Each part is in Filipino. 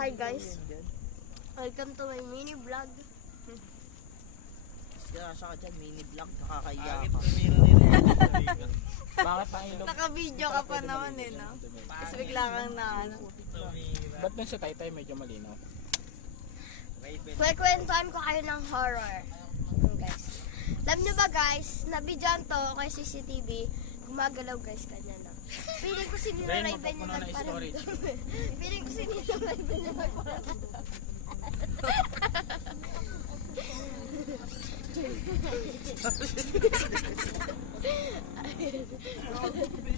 Hi guys, welcome to my mini vlog. Kaya siya ka dyan, mini vlog, nakakaiya ka. Bakit pa ilog? Naka-video ka pa naman eh, no? Tapos bigla kang na ano. Ba't dun sa Taytay medyo malinaw? Kwekwentuhan ko kayo ng horror. Guys, alam nyo ba guys, nabidyan to kay CCTV, gumagalaw guys kanya na. Piling ko si Nino Raven yung nagparamdam. Piling ko si Nino Raven yung nagparamdam.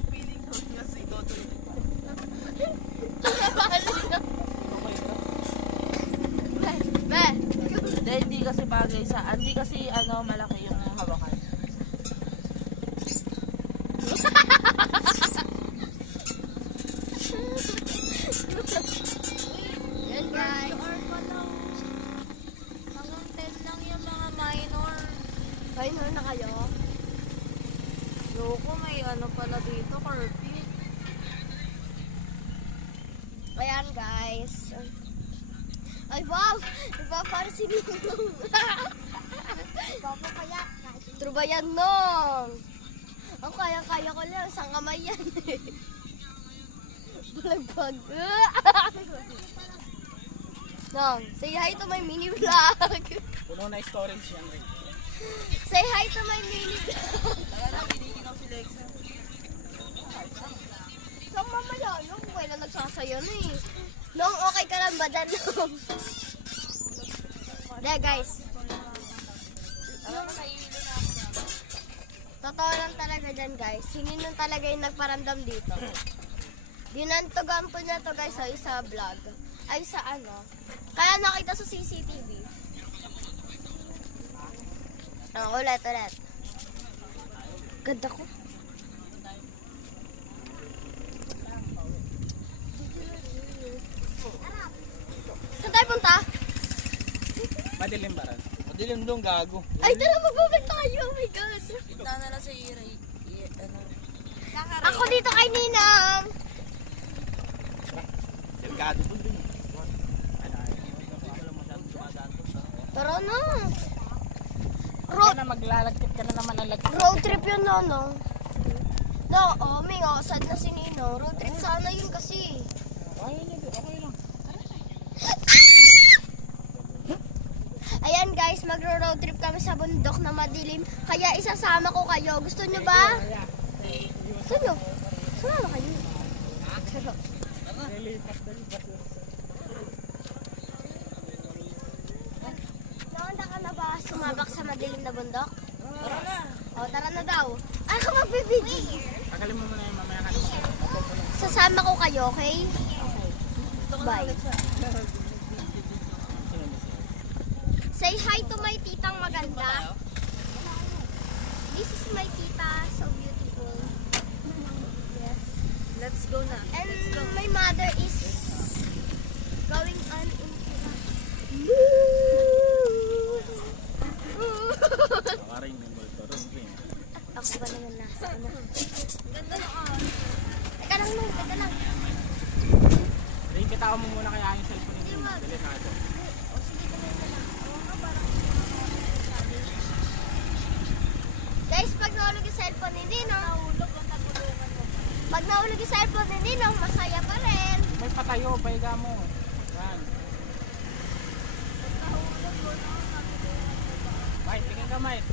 Feeling ko niya si Dodo. Hindi kasi bagay sa, hindi kasi ano, malaki yung hawakan. Yan guys. Hanggang 10 lang yung mga minor. Minor na kayo? Loko, may ano pala dito, curfew. Ayan guys. Ay wow! Diba para si Ninong? Papa kaya. True ba yan nong? Ang kaya-kaya ko lang. Isang kamay yan eh. Balagbag. Nong, say hi to my mini vlog. Puno na storage yan rin. Say hi to my mini vlog. Kaya lang, piniginaw si Lexa. So mamaya, yung kailan nagsasaya na eh. Nong, okay ka lang ba dyan, Nong? There guys. Totoo lang talaga dyan guys. Sino nang talaga yung nagparamdam dito? Dinantogan po niya to guys sa isa vlog. Ay sa ano. Kaya nakita sa CCTV. Ulit. Ganda ko. Saan tayo punta? Madilim ba rin? Madilim doon, gago. Ay, tara magbabag tayo. Oh my God. Punta na lang sa Ira. Ano? Ako dito kay Ninang. Delgado po din. Tara na. Kaya na maglalagkit ka na naman ang lagkit. Road trip yun no, no? No, Ming, sad na si Nino. Road trip sana yun kasi. Okay lang. Ayan guys, magro-road trip kami sa bundok na madilim. Kaya isasama ko kayo. Gusto nyo ba? Gusto nyo? Sumama kayo. Nakanda ka na ba sumabak sa madilim na bundok? Tara na. O, tara na daw. Ay, ako magbibideo. Tagalin mo muna yung mamaya ka naman. Sasama ko kayo, okay? Bye. Say hi to my titang maganda. This is my tita, so beautiful. Yes. Let's go na. And my mother is going on into the Nakaring ng multo. Ako ba naman nasa ano? Ganda na ah. Teka lang nung, teka lang. Ring kita mo muna kaya yung cellphone Hindi, niyo. wag. Delikado. O sige, tuloy na lang. Oo nga, parang guys, pag nahulog yung cellphone ni Ninong, pag nahulog yung cellphone ni Ninong, masaya pa rin. May patayo, pahiga mo. Yan. Mike, tingin ka Mike.